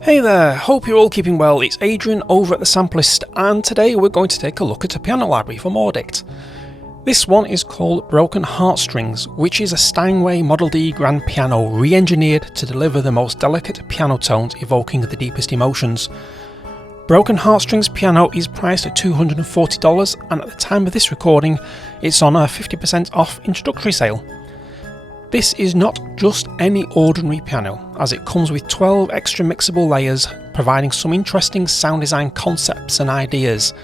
Hey there, hope you're all keeping well. It's Adrian over at the Sampleist, and today we're going to take a look at a piano library from Auddict. This one is called Broken Heartstrings, which is a Steinway Model D grand piano re-engineered to deliver the most delicate piano tones evoking the deepest emotions. Broken Heartstrings Piano is priced at $240, and at the time of this recording it's on a 50% off introductory sale. This is not just any ordinary piano, as it comes with 12 extra mixable layers, providing some interesting sound design concepts and ideas.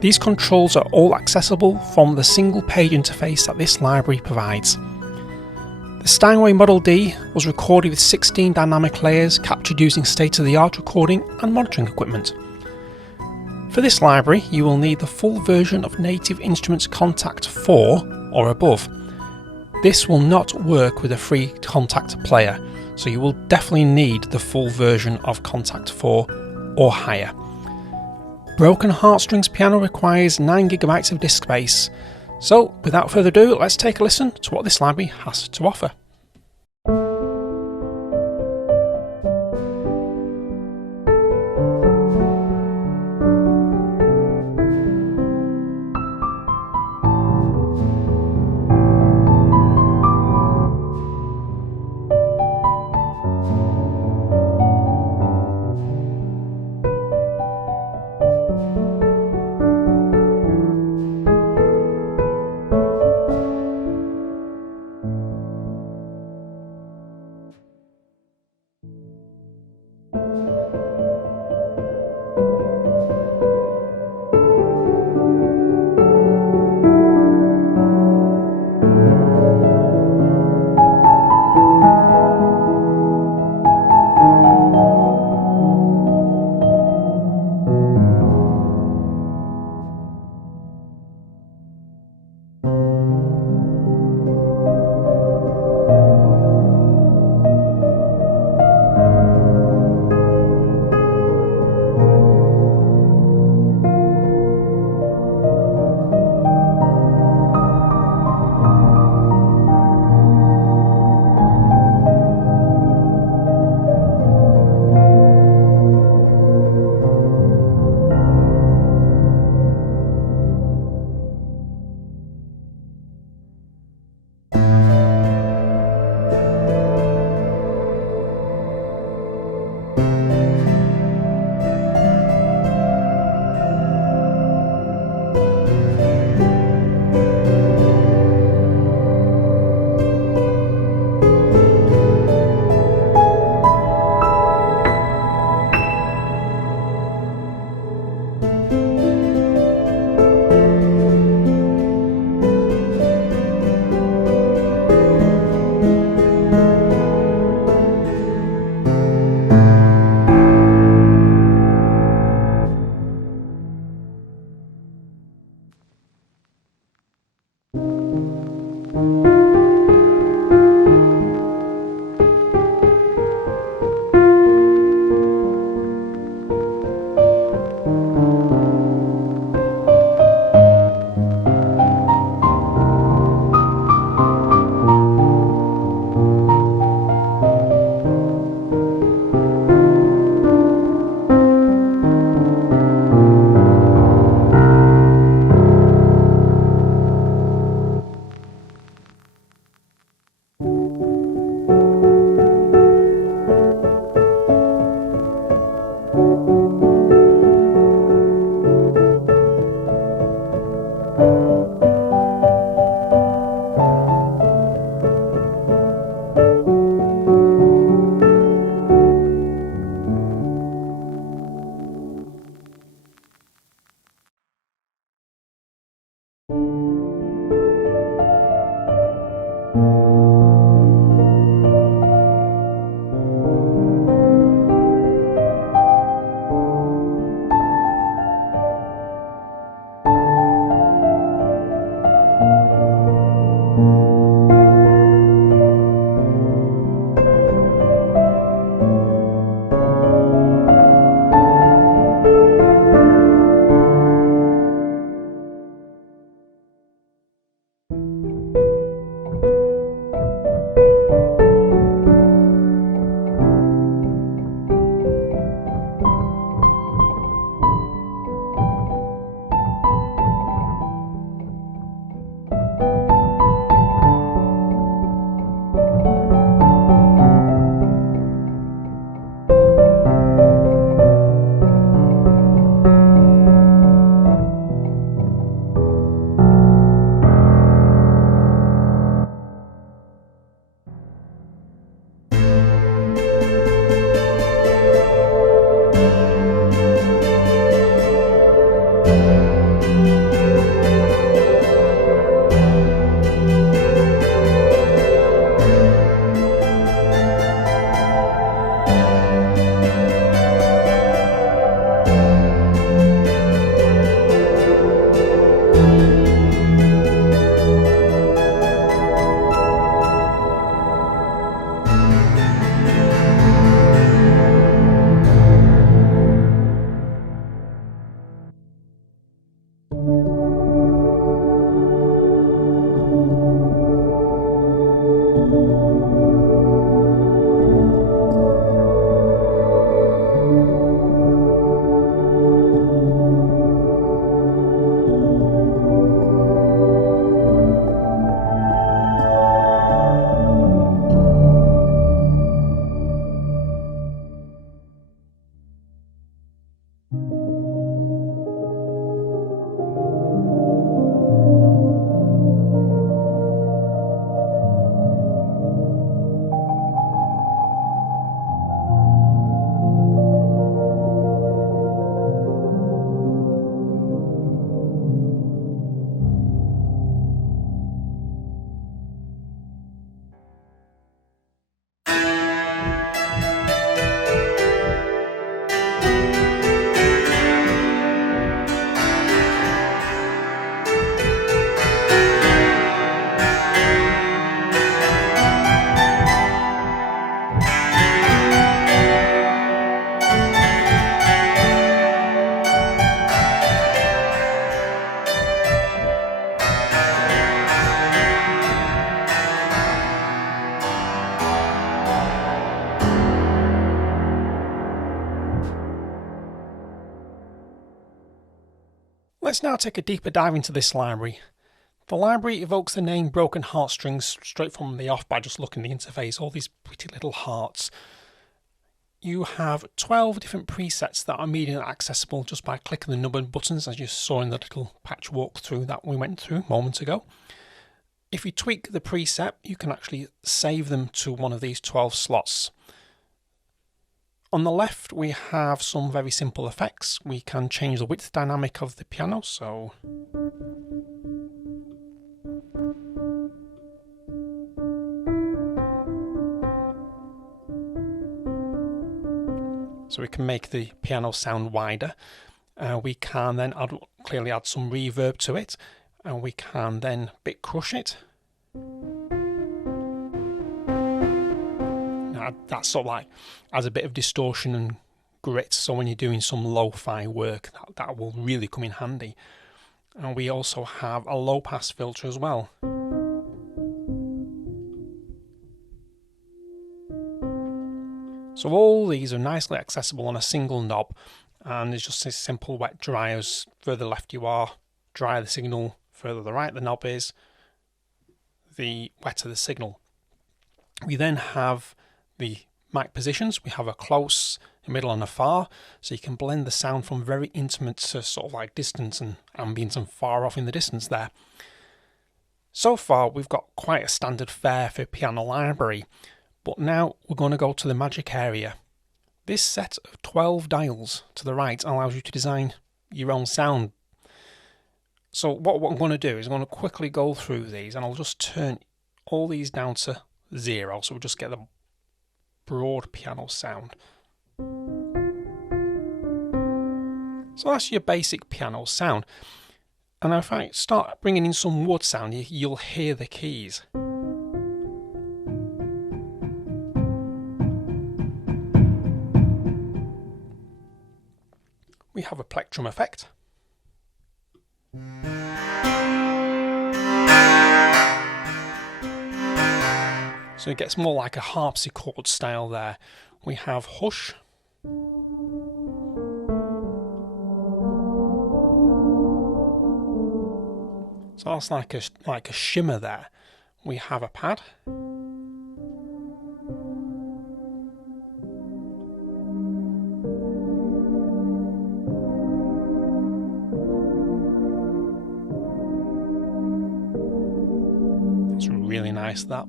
These controls are all accessible from the single page interface that this library provides. The Steinway Model D was recorded with 16 dynamic layers captured using state-of-the-art recording and monitoring equipment. For this library you will need the full version of Native Instruments Kontakt 4 or above. This will not work with a free Kontakt player, so you will definitely need the full version of Kontakt 4 or higher. Broken Heartstrings Piano requires 9GB of disk space, so without further ado, let's take a listen to what this library has to offer. Let's now take a deeper dive into this library. The library evokes the name Broken Heartstrings straight from the off by just looking at the interface, all these pretty little hearts. You have 12 different presets that are immediately accessible just by clicking the numbered buttons, as you saw in the little patch walkthrough that we went through moments ago. If you tweak the preset, you can actually save them to one of these 12 slots. On the left, we have some very simple effects. We can change the width dynamic of the piano, so we can make the piano sound wider. We can then clearly add some reverb to it, and we can then bit crush it. That sort of like adds a bit of distortion and grit, so when you're doing some lo-fi work, that will really come in handy. And we also have a low pass filter as well. So all these are nicely accessible on a single knob, and it's just a simple wet dry. As further left you are, drier the signal, further the right the knob is, the wetter the signal. We then have the mic positions. We have a close, a middle and a far, so you can blend the sound from very intimate to sort of like distance and ambient and far off in the distance there. So far we've got quite a standard fare for piano library, but now we're going to go to the magic area. This set of 12 dials to the right allows you to design your own sound. So what I'm going to do is I'm going to quickly go through these, and I'll just turn all these down to 0, so we'll just get the broad piano sound. So that's your basic piano sound. And if I start bringing in some wood sound, you'll hear the keys. We have a plectrum effect. So it gets more like a harpsichord style there. We have hush. So that's like a shimmer there. We have a pad. That's really nice, that.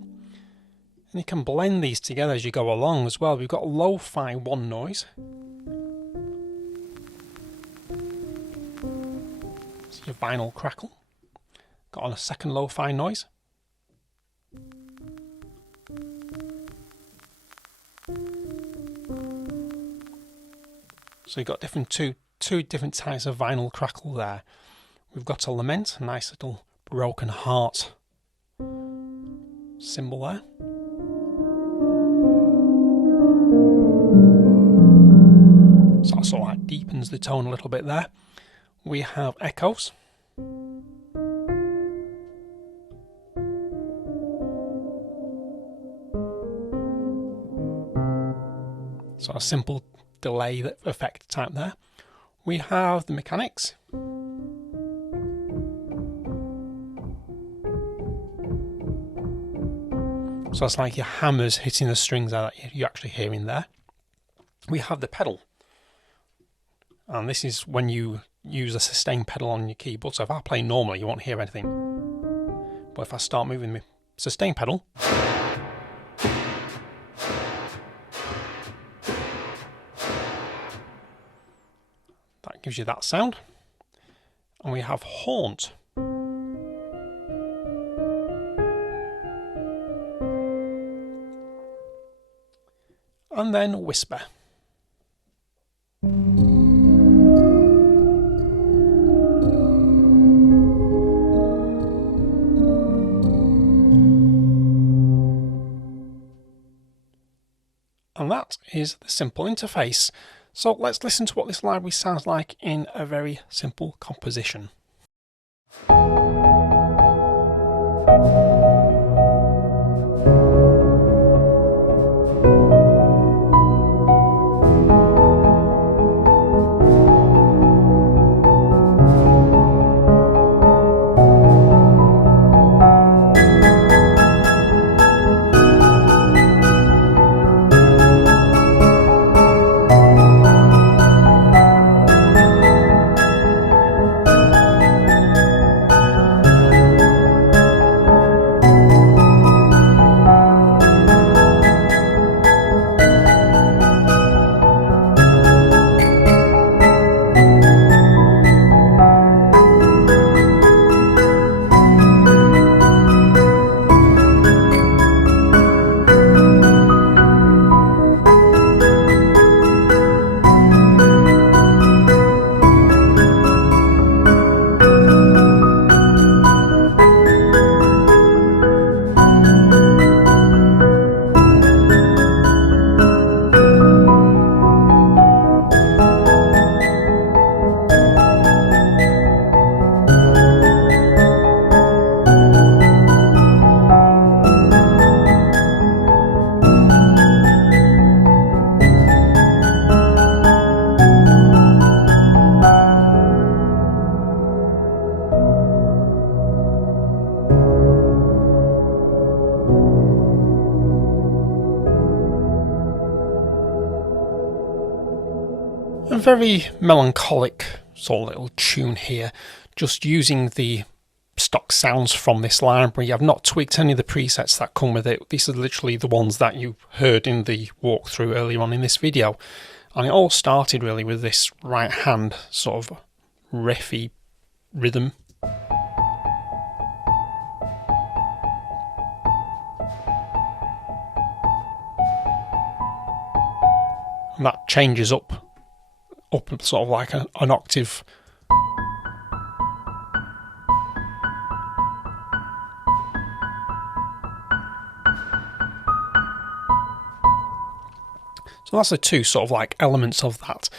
And you can blend these together as you go along as well. We've got lo-fi one noise. It's your vinyl crackle. Got on a second lo-fi noise. So you've got two different types of vinyl crackle there. We've got a lament, a nice little broken heart symbol there. So that sort of like deepens the tone a little bit there. We have echoes. So a simple delay effect type there. We have the mechanics. So it's like your hammers hitting the strings that you're actually hearing there. We have the pedal. And this is when you use a sustain pedal on your keyboard. So if I play normally, you won't hear anything. But if I start moving my sustain pedal, that gives you that sound. And we have haunt. And then whisper. And that is the simple interface. So let's listen to what this library sounds like in a very simple composition. A very melancholic sort of little tune here, just using the stock sounds from this library. I've not tweaked any of the presets that come with it. These are literally the ones that you heard in the walkthrough earlier on in this video. And it all started really with this right hand sort of riffy rhythm. And that changes up sort of like an octave. So that's the two sort of like elements of that.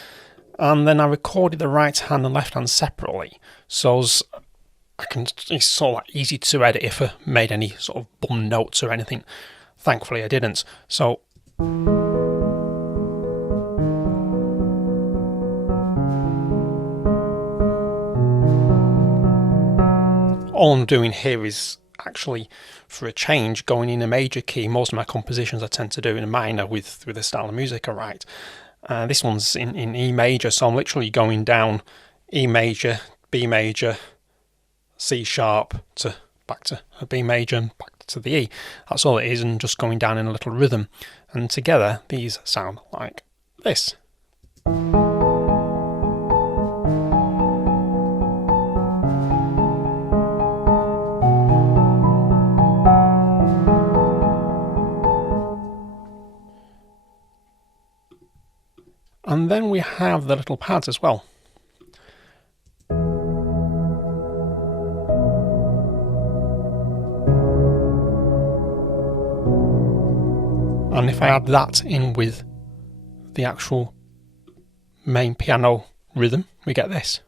And then I recorded the right hand and left hand separately, so it's sort of like easy to edit if I made any sort of bum notes or anything. Thankfully I didn't. So all I'm doing here is actually, for a change, going in a major key. Most of my compositions I tend to do in a minor with the style of music I write. This one's in E major, so I'm literally going down E major, B major, C sharp, to back to a B major and back to the E. That's all it is, and just going down in a little rhythm. And together these sound like this. And then we have the little pads as well. And if I add that in with the actual main piano rhythm, we get this.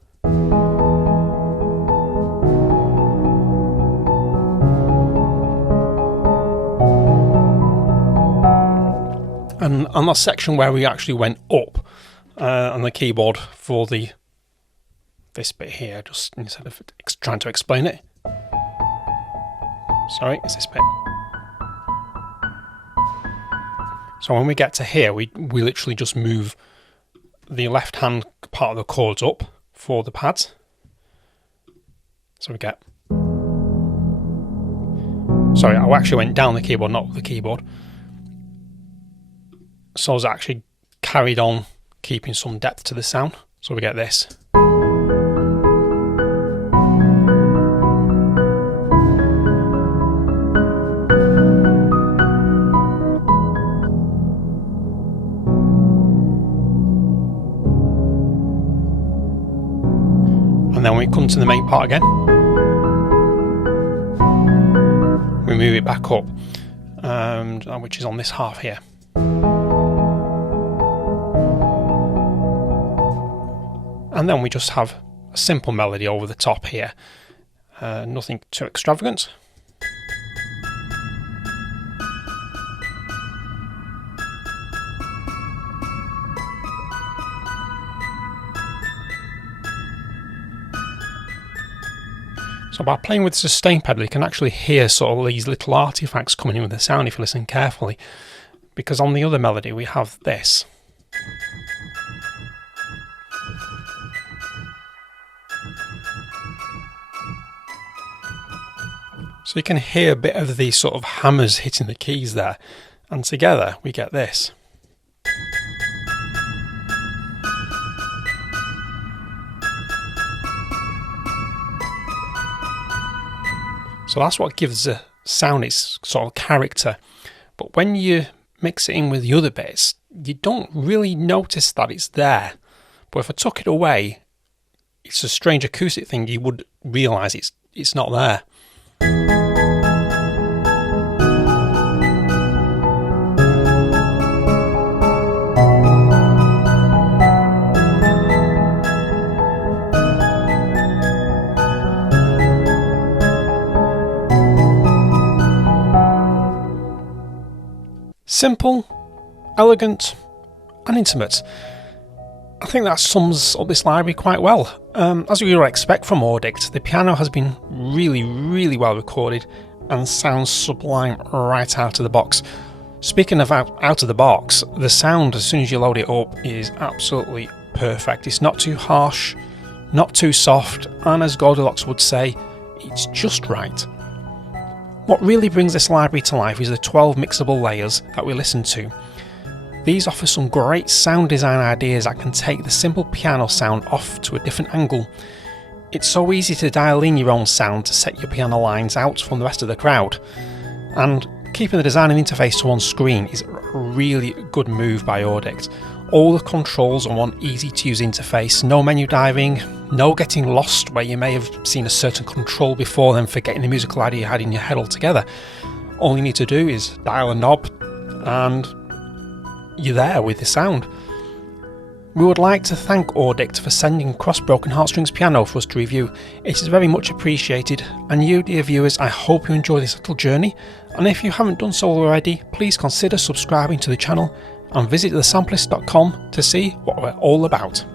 And on that section where we actually went up on the keyboard for this bit here, just instead of trying to explain it. Sorry, it's this bit. So when we get to here, we literally just move the left hand part of the chords up for the pads. So we get... Sorry, I actually went down the keyboard, not the keyboard. So I was actually carried on keeping some depth to the sound. So we get this. And then when we come to the main part again, we move it back up, which is on this half here. And then we just have a simple melody over the top here, nothing too extravagant. So by playing with the sustain pedal, you can actually hear sort of these little artifacts coming in with the sound if you listen carefully. Because on the other melody we have this. So you can hear a bit of these sort of hammers hitting the keys there. And together we get this. So that's what gives the sound its sort of character. But when you mix it in with the other bits, you don't really notice that it's there. But if I took it away, it's a strange acoustic thing, you would realise it's not there. Simple, elegant and intimate. I think that sums up this library quite well. As you would expect from Auddict, the piano has been really well recorded and sounds sublime right out of the box. Speaking of out of the box, the sound as soon as you load it up is absolutely perfect. It's not too harsh, not too soft, and as Goldilocks would say, it's just right. What really brings this library to life is the 12 mixable layers that we listen to. These offer some great sound design ideas that can take the simple piano sound off to a different angle. It's so easy to dial in your own sound to set your piano lines out from the rest of the crowd. And keeping the design and interface to one screen is a really good move by Auddict. All the controls on one easy to use interface, no menu diving, no getting lost where you may have seen a certain control before then forgetting the musical idea you had in your head altogether. All you need to do is dial a knob and you're there with the sound. We would like to thank Auddict for sending across Broken Heartstrings Piano for us to review. It is very much appreciated, and you dear viewers, I hope you enjoy this little journey, and if you haven't done so already, please consider subscribing to the channel and visit thesampleist.com to see what we're all about.